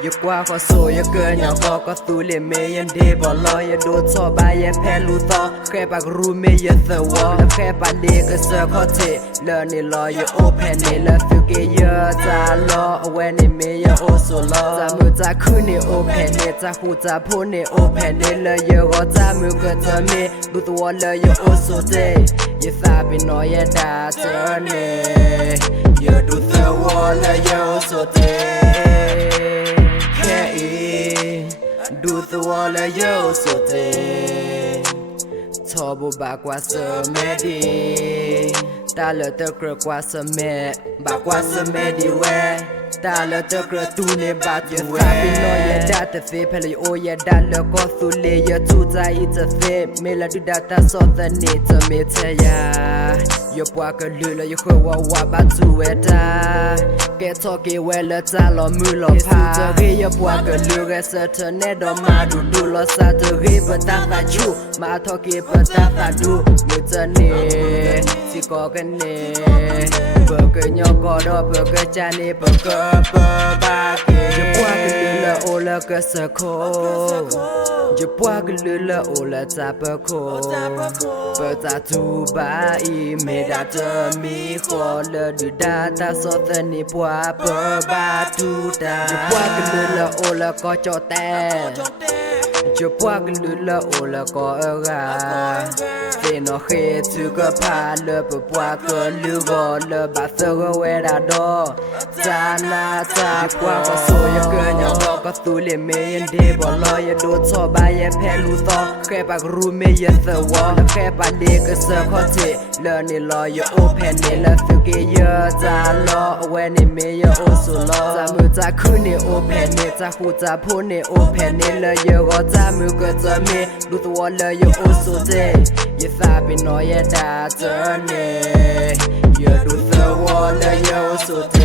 อย่ากว่าขอโซอย่าเกินอย่าก็ตูเลเมยันเดบอลอยอย่าโดนซอบายอย่าแพ้ลูต่อแค่ปากรูเมอย่าเสวอแล้วแค่ปาเลก็เสือขอเทเลนี่รออย่าโอเพนนี่แล้วฟิวเกเยอจะรอเอาไว้ในเมอย่าโอโซลอจะมือจะขึ้นนี่โอเพนนี่จะหูจะพูดนี่โอเพนนี่เลยอย่าก็จะมือก็จะมีดูตัวเลยอย่าโอโซเดอย่าซาบินน้อยอย่าด่าเจอเนี่ยอย่าดูเธอวอเลยอย่าโอโซเดดูตัวแล้วโยสุดเองชอบบุบากว่าเสมดีตาเลเตอร์กระกว่าเสมบากว่าเสมดีเวตาเลเตอร์กระตูเนบาตูเวซาบินอยาดาเตเฟเพลยโอยาดาเลก็สุเลยทูใจจะเฟเมลาดูดาตาสอดเนจะเมเทยาอย่าปวกลือแล้วอย่าควว่าบาตูเวดาแกทอเกเวลจาลอมือลอพาจะเรียบว่าก็ลือแกเสเธอเนดอมาดูลอซาจะเรียบตาฟาชูมาทอเกปตาฟาดูมือจะเนสิกอกันเนเบอร์เกยอกอดอเบอร์เกจาเนเบอร์เกเบอร์บาเกจะปวกลือละโอละก็สะโคจะปวกลือละโอละจาเปโคเปิดตาทูบาอีเมดาเจอมีขอละดูดาตาสอดนี่ปัวเปิดบาทูดาจะปวกลือละโอละก็จอแต่จะปวกลือละโอละก็เอราเฟนอเฮทูก็พาเลยปปวกก็ลือก็เลยบาเซอร์เวดาดอจานาจาปวกก็โซยเกินอย่าก็ตูเลเมยันเดบอลอยอย่าโดนชอบายอย่าแพ้ลูต่อแค่ปากรูเมอย่าเสวอแล้วแค่ปาเลก็เสือขอเทเลนี่รออย่าโอเพนนี่แล้วฟิวเกเยอจารอเอาไว้ในเมอย่าโอโซลอจะมือจะขึ้นนี่โอเพนนี่จะหูจะพูดนี่โอเพนนี่เลยอย่าก็จะมือก็จะมีดูตัวเลยอย่าโอโซเดอย่าซาบินน้อยอย่าด่าเจอเนี่ยอย่าดูเธอวอเลยอย่าโอโซเด